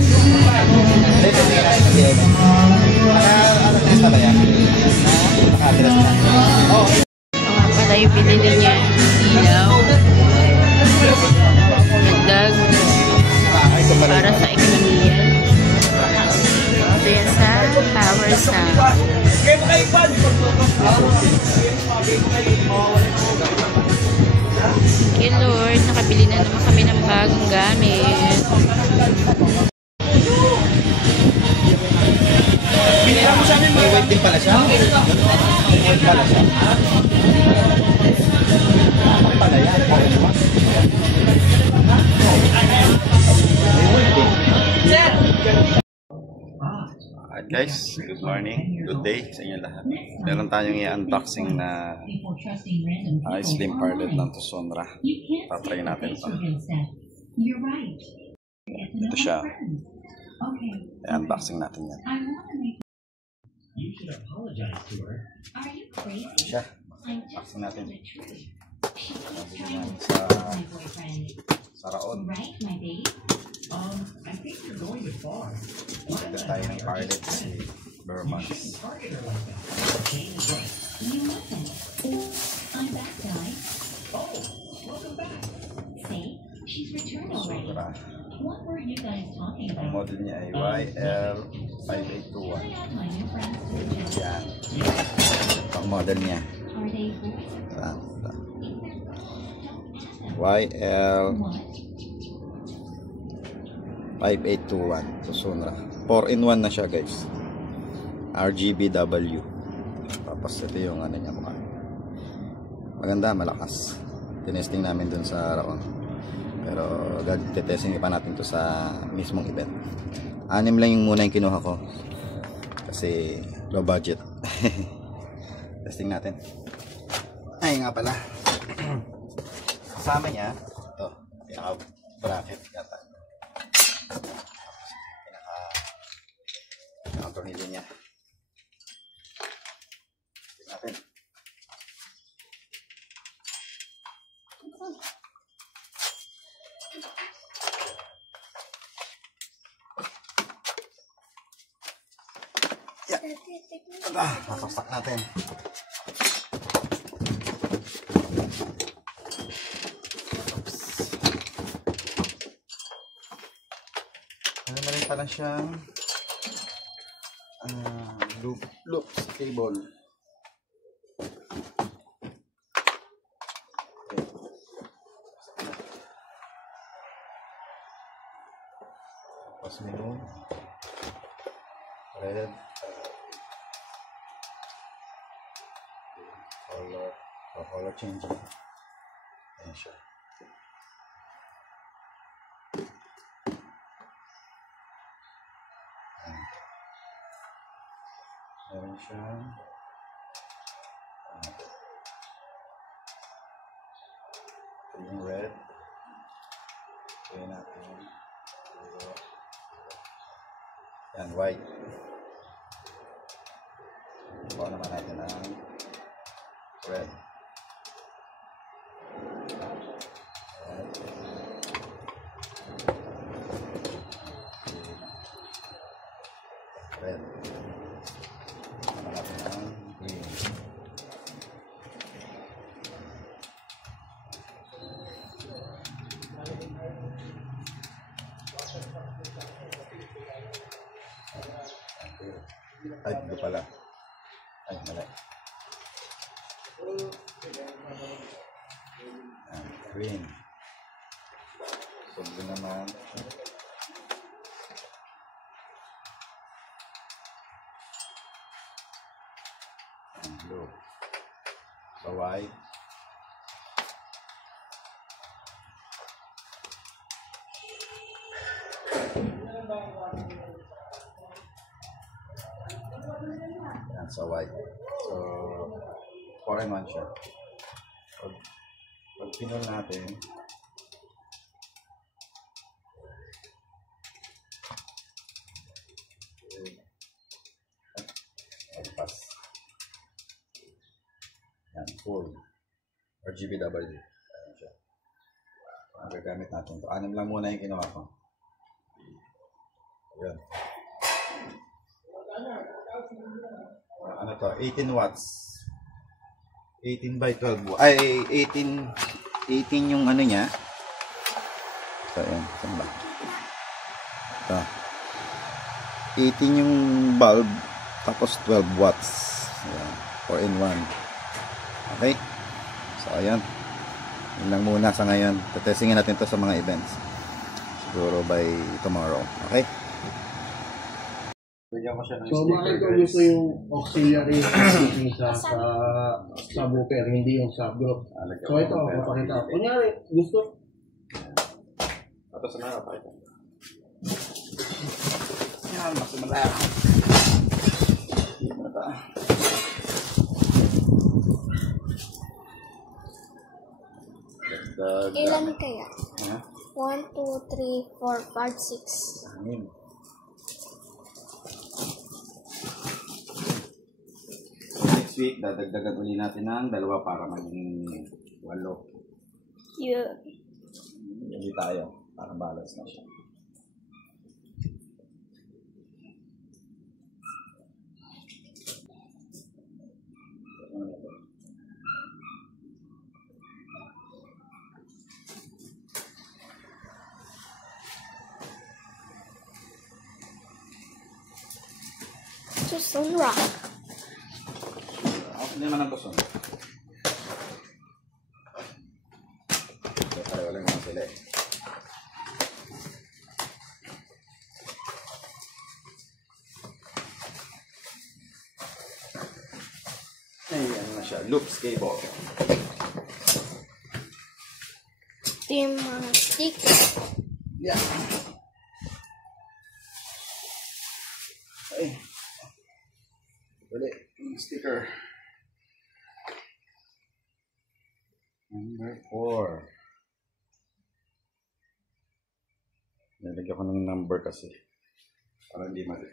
siya. Dito tingnan natin sa DNA. Naka-address na ba yan? Naka-address na. Oo. Nga pala yung pinili niya. Ilaw. Dagdag. Para sa ekonomiya. Ito yan sa power sound. Thank you Lord. Nakabili na naman kami ng bagong gamit. May weight din pala siya. Weight pala siya. Pala yan. Alright guys, good morning, good day sa inyo lahat. Meron tayong i-unboxing na slim parlet ng Tusonra. Tatry natin ito. Ito siya. I-unboxing natin yan. Siya. Unboxing natin. Nabili namin sa Raon. Ito tayo ng parlet si Burmans. Sobra. Ang model niya ay YL5821. Yan. Ang model niya. YL5821 Tusonra. 4-in-1 na siya guys. RGBW. Tapos ito yung ano niya mukha. Maganda, malakas. Tinesting namin dun sa Raon. Pero testing pa natin to sa mismong event. 6 lang yung muna yung kinuha ko. Kasi low budget. Testing natin. Ay nga pala. Kasama niya ito, pinaka-bracket yata. Pinaka-tornilyo niya. Tignan natin. Yan. Nasaksak natin. Ano na rin pala siyang loops cable. Tapos meron red color changing. Ayan siya. Meron siyang ito yung red. Kaya natin yan, white. Kuha naman natin ang red. Red. Ay, ito pala. Ay, mali. Green. So, blue naman. And blue. So, white. Yan, so white. So, 4-in-1 siya. Pag pinol natin, pass. Yan, full. RGBW. Ayan siya. Ang gagamit natin ito. 6 lang muna yung kinuha ko. Yan. Ano to? 18 watts. 18 by 12 watts. Ay, 18 yung ano niya. So, yan. Saan ba? Ito. 18 yung bulb. Tapos 12 watts. Ayan. 4 in 1. Okay? So, ayan. Yun lang muna sa ngayon. Testingin natin to sa mga events. Siguro by tomorrow. Okay? So, bakit ko gusto yung auxiliary sa subwoofer, hindi yung subgroup. So, ito, mapakita. Kunyari, gusto. Tapos na napakita. Yan, masimula. Ilan kaya? Ha? 1, 2, 3, 4, 5, 6. Anim. So, next week, dadagdagan uli natin ng 2 para maging 8. Yeah. Hindi tayo. Para balance na siya. Just on rock. Ako hindi naman ang gusto. Pareho lang naman sila eh. Ay, ano na siya? Loops cable. Ito yung mga stick. Yeah. Ay. Dali. Sticker. Number 4. Nalagyan ko ng number kasi. Para hindi mali.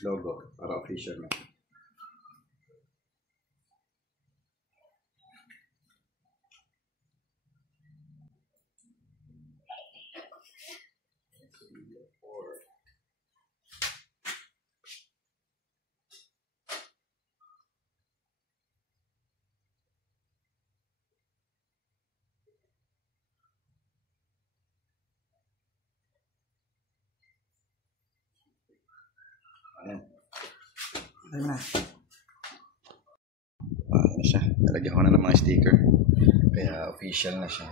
Logo para official na. Ayan. Ayan na. Ayan na siya. Nalagyan ko na ng mga sticker. Kaya official na siya.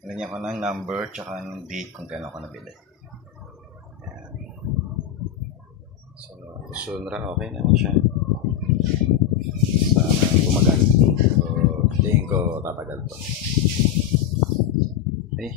Nalagyan ko ng number tsaka ng date kung kailan ko nabili. Ayan. So, sunra okay naman siya. Sana gumagal. So, tingin ko tatagal to. Okay.